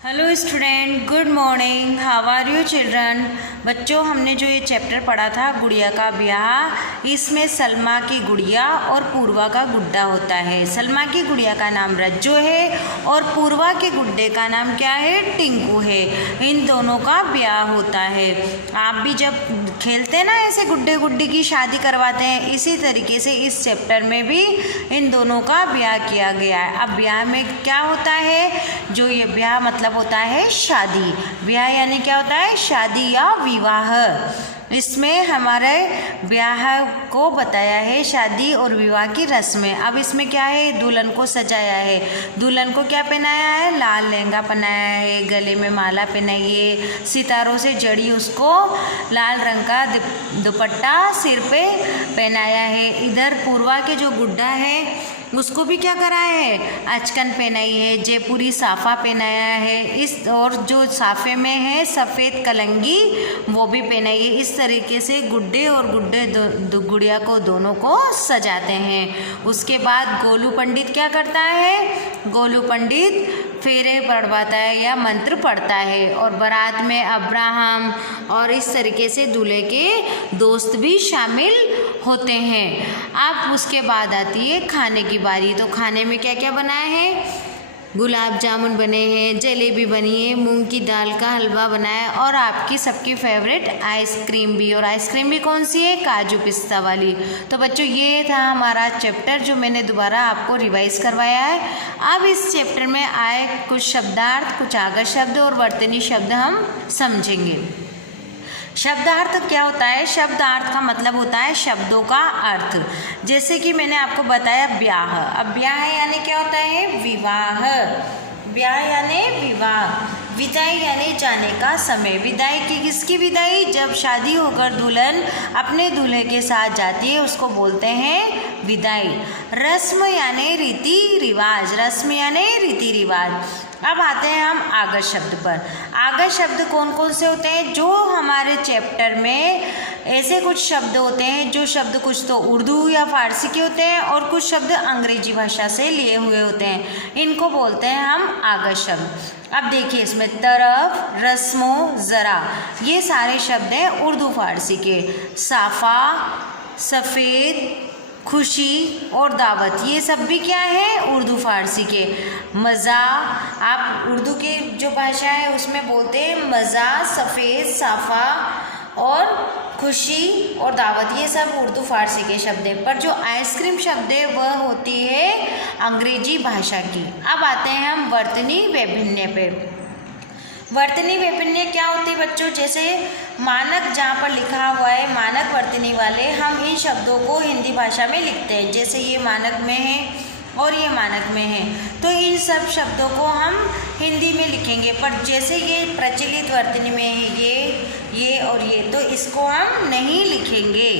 Hello student, good morning. How are you children. बच्चों, हमने जो ये चैप्टर पढ़ा था गुड़िया का ब्याह, इसमें सलमा की गुड़िया और पूर्वा का गुड्डा होता है। सलमा की गुड़िया का नाम रज्जो है और पूर्वा के गुड्डे का नाम क्या है, टिंकू है। इन दोनों का ब्याह होता है। आप भी जब खेलते हैं ना, ऐसे गुड्डे गुड्डी की शादी करवाते हैं, इसी तरीके से इस चैप्टर में भी इन दोनों का ब्याह किया गया है। अब ब्याह में क्या होता है, जो ये ब्याह मतलब होता है शादी। ब्याह यानी क्या होता है, शादी या विवाह। इसमें हमारे ब्याह को बताया है, शादी और विवाह की रस्में। अब इसमें क्या है, दुल्हन को सजाया है। दुल्हन को क्या पहनाया है, लाल लहंगा पहनाया है, गले में माला पहनाई है, सितारों से जड़ी उसको लाल रंग का दुपट्टा सिर पे पहनाया है। इधर पूर्वा के जो गुड्डा है उसको भी क्या कराया है, अचकन पहनाई है, जयपुरी साफा पहनाया है। इस और जो साफे में है सफ़ेद कलंगी वो भी पहनाई है। इस तरीके से गुड्डे और गुड़िया को दोनों को सजाते हैं। उसके बाद गोलू पंडित क्या करता है, गोलू पंडित फेरे पढ़वाता है या मंत्र पढ़ता है। और बारात में अब्राहम और इस तरीके से दूल्हे के दोस्त भी शामिल होते हैं। अब उसके बाद आती है खाने की बारी। तो खाने में क्या क्या बनाया है, गुलाब जामुन बने हैं, जलेबी बनी है, मूंग की दाल का हलवा बनाया है और आपकी सबकी फेवरेट आइसक्रीम भी। और आइसक्रीम भी कौन सी है, काजू पिस्ता वाली। तो बच्चों, ये था हमारा चैप्टर जो मैंने दोबारा आपको रिवाइज करवाया है। अब इस चैप्टर में आए कुछ शब्दार्थ, कुछ आगत शब्द और वर्तनी शब्द हम समझेंगे। शब्दार्थ क्या होता है, शब्दार्थ का मतलब होता है शब्दों का अर्थ। जैसे कि मैंने आपको बताया ब्याह। अब ब्याह यानी क्या होता है, विवाह। ब्याह यानी विवाह। विदाई यानी जाने का समय। विदाई की किसकी विदाई, जब शादी होकर दुल्हन अपने दूल्हे के साथ जाती है उसको बोलते हैं विदाई। रस्म यानी रीति रिवाज। रस्म यानी रीति रिवाज। अब आते हैं हम आगत शब्द पर। आगत शब्द कौन कौन से होते हैं, जो हमारे चैप्टर में ऐसे कुछ शब्द होते हैं जो शब्द कुछ तो उर्दू या फारसी के होते हैं और कुछ शब्द अंग्रेजी भाषा से लिए हुए होते हैं। इनको बोलते हैं हम आगत शब्द। अब देखिए, इसमें तरफ, रस्मो, ज़रा, ये सारे शब्द हैं उर्दू फारसी के। साफ़ा, सफ़ेद, खुशी और दावत, ये सब भी क्या है, उर्दू फारसी के। मज़ा, आप उर्दू के जो भाषा है उसमें बोलते हैं मज़ा, सफ़ेद, साफ़ा और खुशी और दावत, ये सब उर्दू फारसी के शब्द हैं। पर जो आइसक्रीम शब्द है वह होती है अंग्रेजी भाषा की। अब आते हैं हम वर्तनी वैभिन्य पे। वर्तनी वैभिन्य क्या होती है बच्चों, जैसे मानक जहाँ पर लिखा हुआ है मानक वर्तनी वाले, हम इन शब्दों को हिंदी भाषा में लिखते हैं। जैसे ये मानक में है और ये मानक में है, तो इन सब शब्दों को हम हिंदी में लिखेंगे। पर जैसे ये प्रचलित वर्तनी में है ये और ये, तो इसको हम नहीं लिखेंगे।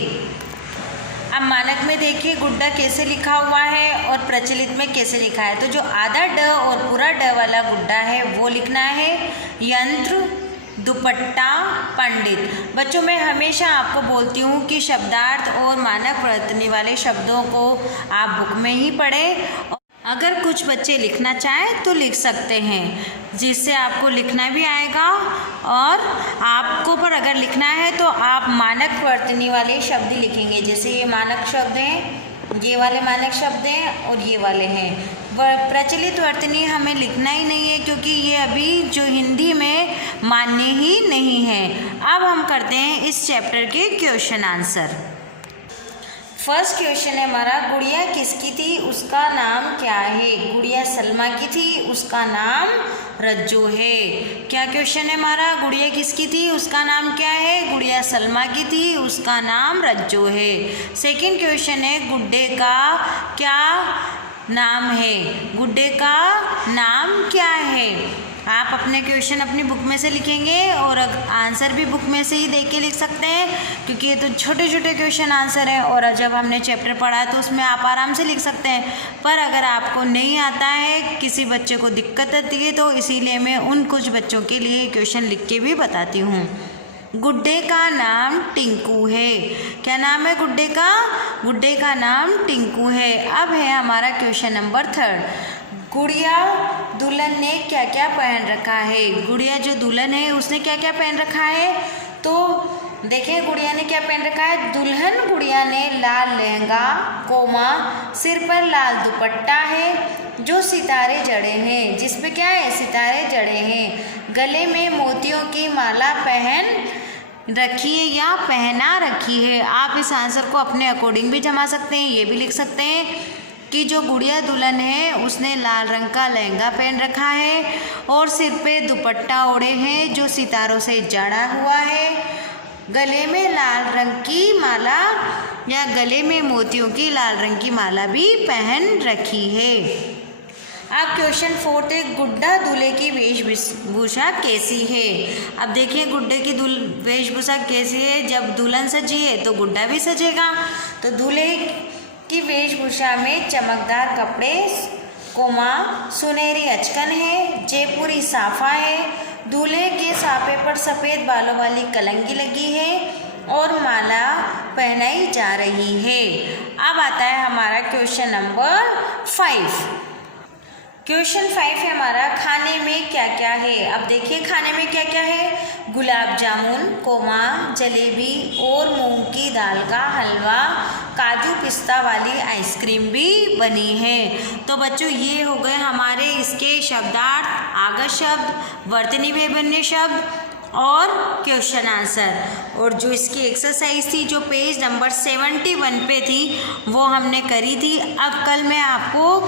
अब मानक में देखिए गुड्डा कैसे लिखा हुआ है और प्रचलित में कैसे लिखा है। तो जो आधा ड और पूरा ड वाला गुड्डा है वो लिखना है यंत्र, दुपट्टा, पंडित। बच्चों, मैं हमेशा आपको बोलती हूँ कि शब्दार्थ और मानक वर्तनी वाले शब्दों को आप बुक में ही पढ़ें। अगर कुछ बच्चे लिखना चाहें तो लिख सकते हैं, जिससे आपको लिखना भी आएगा। और आपको पर अगर लिखना है तो आप मानक वर्तनी वाले शब्द ही लिखेंगे। जैसे ये मानक शब्द हैं, ये वाले मानक शब्द हैं और ये वाले हैं। प्रचलित वर्तनी हमें लिखना ही नहीं है क्योंकि ये अभी जो हिंदी में मान्य ही नहीं है। अब हम करते हैं इस चैप्टर के क्वेश्चन आंसर। फर्स्ट क्वेश्चन है हमारा, गुड़िया किसकी थी, उसका नाम क्या है। गुड़िया सलमा की थी, उसका नाम रज्जो है। क्या क्वेश्चन है हमारा, गुड़िया किसकी थी, उसका नाम क्या है। गुड़िया सलमा की थी, उसका नाम रज्जो है। सेकंड क्वेश्चन है, गुड्डे का क्या नाम है। गुड्डे का नाम क्या है। आप अपने क्वेश्चन अपनी बुक में से लिखेंगे और आंसर भी बुक में से ही देख के लिख सकते हैं, क्योंकि ये तो छोटे छोटे क्वेश्चन आंसर है और जब हमने चैप्टर पढ़ा तो उसमें आप आराम से लिख सकते हैं। पर अगर आपको नहीं आता है, किसी बच्चे को दिक्कत आती है, तो इसीलिए मैं उन कुछ बच्चों के लिए क्वेश्चन लिख के भी बताती हूँ। गुड्डे का नाम टिंकू है। क्या नाम है गुड्डे का, गुड्डे का नाम टिंकू है। अब है हमारा क्वेश्चन नंबर 3। गुड़िया दुल्हन ने क्या क्या पहन रखा है। गुड़िया जो दुल्हन है उसने क्या क्या पहन रखा है, तो देखें गुड़िया ने क्या पहन रखा है। दुल्हन गुड़िया ने लाल लहंगा कोमा, सिर पर लाल दुपट्टा है जो सितारे जड़े हैं, जिसपे क्या है, सितारे जड़े हैं। गले में मोतियों की माला पहन रखी है या पहना रखी है। आप इस आंसर को अपने अकॉर्डिंग भी जमा सकते हैं, ये भी लिख सकते हैं कि जो गुड़िया दुल्हन है उसने लाल रंग का लहंगा पहन रखा है और सिर पे दुपट्टा ओढ़े हैं जो सितारों से जड़ा हुआ है। गले में लाल रंग की माला या गले में मोतियों की लाल रंग की माला भी पहन रखी है। अब क्वेश्चन 4 है, गुड्डा दूल्हे की वेशभूषा कैसी है। अब देखिए गुड्डे की वेशभूषा कैसी है। जब दुल्हन सजी है तो गुड्डा भी सजेगा। तो दूल्हे की वेशभूषा में चमकदार कपड़े कोमा सुनहरी अचकन है, जयपुरी साफा है, दूल्हे के साफे पर सफ़ेद बालों वाली कलंगी लगी है और माला पहनाई जा रही है। अब आता है हमारा क्वेश्चन नंबर 5। क्वेश्चन 5 है हमारा, खाने में क्या क्या है। अब देखिए खाने में क्या क्या है। गुलाब जामुन कोमा, जलेबी और मूंग की दाल का हलवा, काजू पिस्ता वाली आइसक्रीम भी बनी है। तो बच्चों ये हो गए हमारे इसके शब्दार्थ, आगत शब्द, वर्तनी में बनने शब्द और क्वेश्चन आंसर। और जो इसकी एक्सरसाइज थी जो पेज नंबर 71 पे थी वो हमने करी थी। अब कल मैं आपको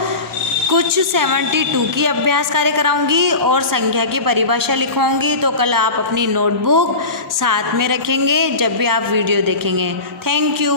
कुछ 72 की अभ्यास कार्य कराऊंगी और संख्या की परिभाषा लिखवाऊंगी। तो कल आप अपनी नोटबुक साथ में रखेंगे जब भी आप वीडियो देखेंगे। Thank you.